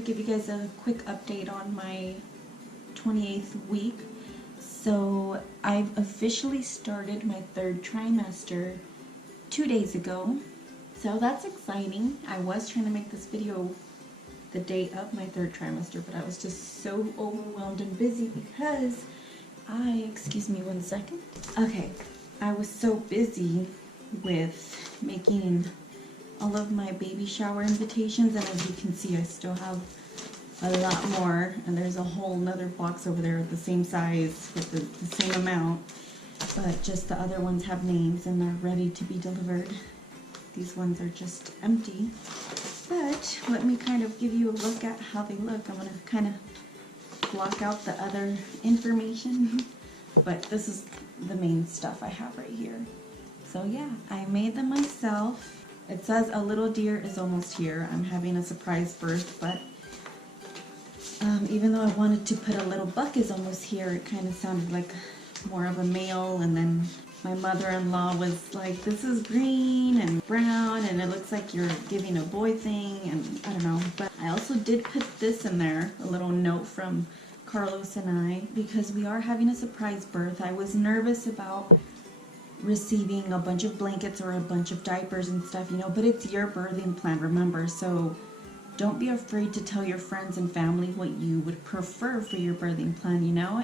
to give you guys a quick update on my 28th week. So I've officially started my third trimester 2 days ago. So that's exciting. I was trying to make this video the day of my third trimester, but I was just so overwhelmed and busy because excuse me one second. Okay, I was so busy with making all of my baby shower invitations, and as you can see, I still have a lot more, and there's a whole nother box over there the same size with the same amount, but just the other ones have names and they're ready to be delivered. These ones are just empty, but let me kind of give you a look at how they look. I'm going to kind of block out the other information, but this is the main stuff I have right here. So yeah, I made them myself. It says a little deer is almost here. I'm having a surprise birth, but even though I wanted to put a little buck is almost here, it kind of sounded like more of a male. And then my mother-in-law was like, this is green and brown and it looks like you're giving a boy thing, and I don't know. But I also did put this in there, a little note from Carlos and I, because we are having a surprise birth. I was nervous about receiving a bunch of blankets or a bunch of diapers and stuff, but it's your birthing plan, remember, so don't be afraid to tell your friends and family what you would prefer for your birthing plan,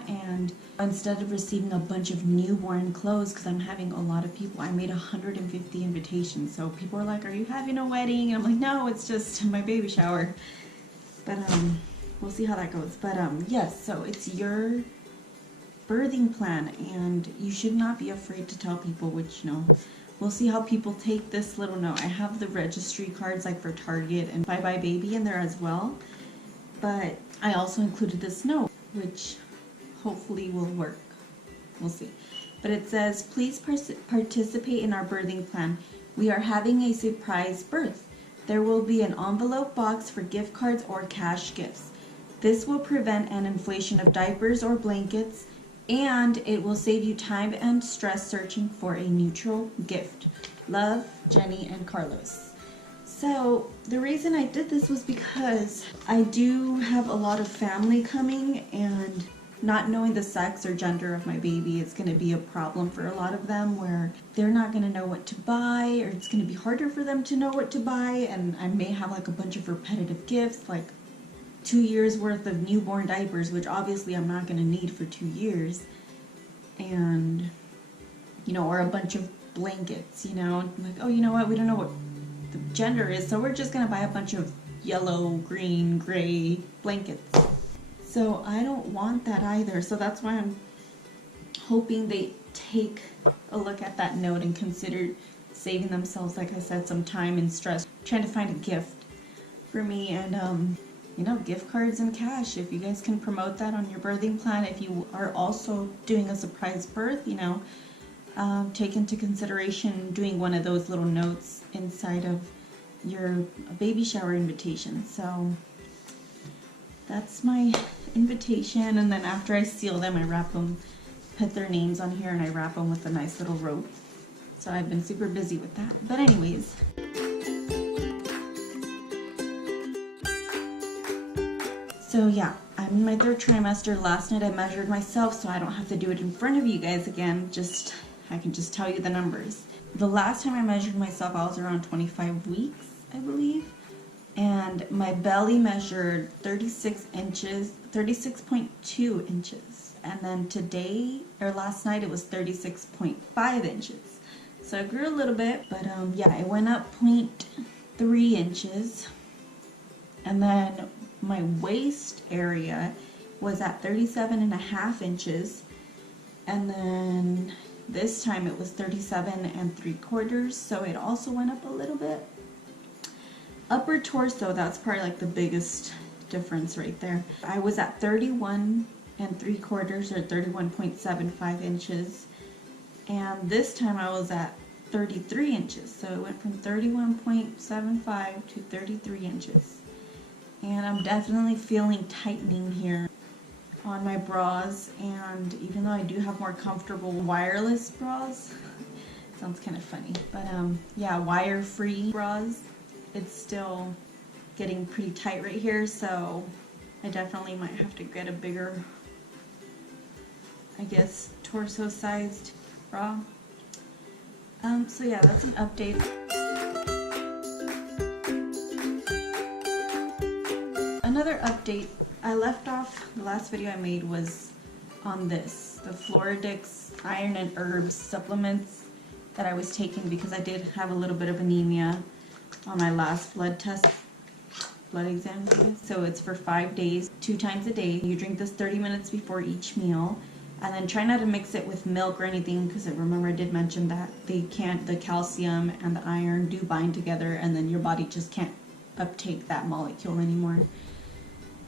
and instead of receiving a bunch of newborn clothes, because I'm having a lot of people, I made 150 invitations, so people are like, are you having a wedding? And I'm like, no, it's just my baby shower. But we'll see how that goes. But yes, so it's your birthing plan, and you should not be afraid to tell people, which we'll see how people take this little note. I have the registry cards like for Target and Bye Bye Baby in there as well, but I also included this note, which hopefully will work. We'll see. But it says, please participate in our birthing plan. We are having a surprise birth. There will be an envelope box for gift cards or cash gifts. This will prevent an inflation of diapers or blankets, and it will save you time and stress searching for a neutral gift. Love, Jenny and Carlos. So the reason I did this was because I do have a lot of family coming, and not knowing the sex or gender of my baby is going to be a problem for a lot of them, where they're not going to know what to buy, or it's going to be harder for them to know what to buy, and I may have like a bunch of repetitive gifts, like 2 years worth of newborn diapers, which obviously I'm not going to need for 2 years, and or a bunch of blankets, like, oh, you know what, we don't know what the gender is, so we're just going to buy a bunch of yellow, green, gray blankets. So I don't want that either, so that's why I'm hoping they take a look at that note and consider saving themselves, like I said, some time and stress trying to find a gift for me, and gift cards and cash. If you guys can promote that on your birthing plan, if you are also doing a surprise birth, take into consideration doing one of those little notes inside of your baby shower invitation. So that's my invitation, and then after I seal them, I wrap them, put their names on here, and I wrap them with a nice little rope. So I've been super busy with that. But anyways, so yeah, I'm in my third trimester. Last night I measured myself, so I don't have to do it in front of you guys again. I can just tell you the numbers. The last time I measured myself, I was around 25 weeks, I believe. And my belly measured 36 inches, 36.2 inches. And then today, or last night, it was 36.5 inches. So I grew a little bit, but yeah, it went up 0.3 inches. And then my waist area was at 37.5 inches, and then this time it was 37.75, so it also went up a little bit. Upper torso, that's probably like the biggest difference right there. I was at 31.75 or 31.75 inches, and this time I was at 33 inches, so it went from 31.75 to 33 inches. And I'm definitely feeling tightening here on my bras, and even though I do have more comfortable wireless bras, sounds kind of funny, but yeah, wire-free bras, it's still getting pretty tight right here, so I definitely might have to get a bigger, I guess, torso-sized bra. So yeah, that's an update. Another update, I left off, the last video I made was on this, the Floridix iron and herbs supplements that I was taking because I did have a little bit of anemia on my last blood exam. So it's for 5 days, 2 times a day. You drink this 30 minutes before each meal, and then try not to mix it with milk or anything, because remember I did mention that the calcium and the iron do bind together, and then your body just can't uptake that molecule anymore.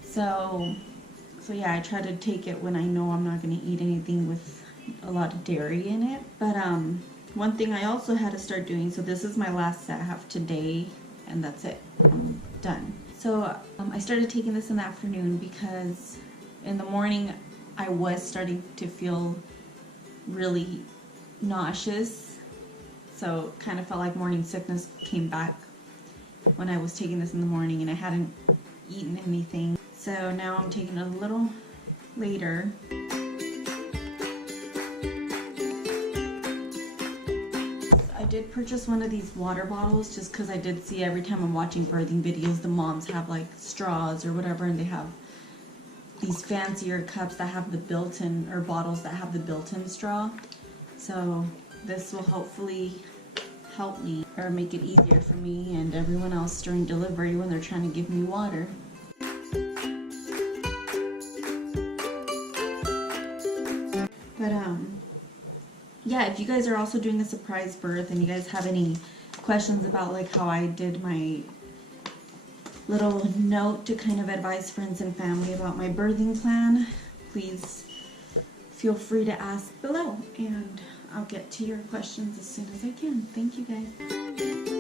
So yeah, I try to take it when I know I'm not going to eat anything with a lot of dairy in it. But one thing I also had to start doing, so this is my last set I have today, and that's it, I'm done. So I started taking this in the afternoon because in the morning I was starting to feel really nauseous, so kind of felt like morning sickness came back when I was taking this in the morning, and I hadn't eaten anything. So now I'm taking it a little later. I did purchase one of these water bottles just because I did see every time I'm watching birthing videos, the moms have like straws or whatever, and they have these fancier cups that have the built-in, or bottles that have the built-in straw. So this will hopefully help me, or make it easier for me and everyone else during delivery when they're trying to give me water. But yeah, if you guys are also doing a surprise birth and you guys have any questions about like how I did my little note to kind of advise friends and family about my birthing plan, please feel free to ask below, and I'll get to your questions as soon as I can. Thank you guys.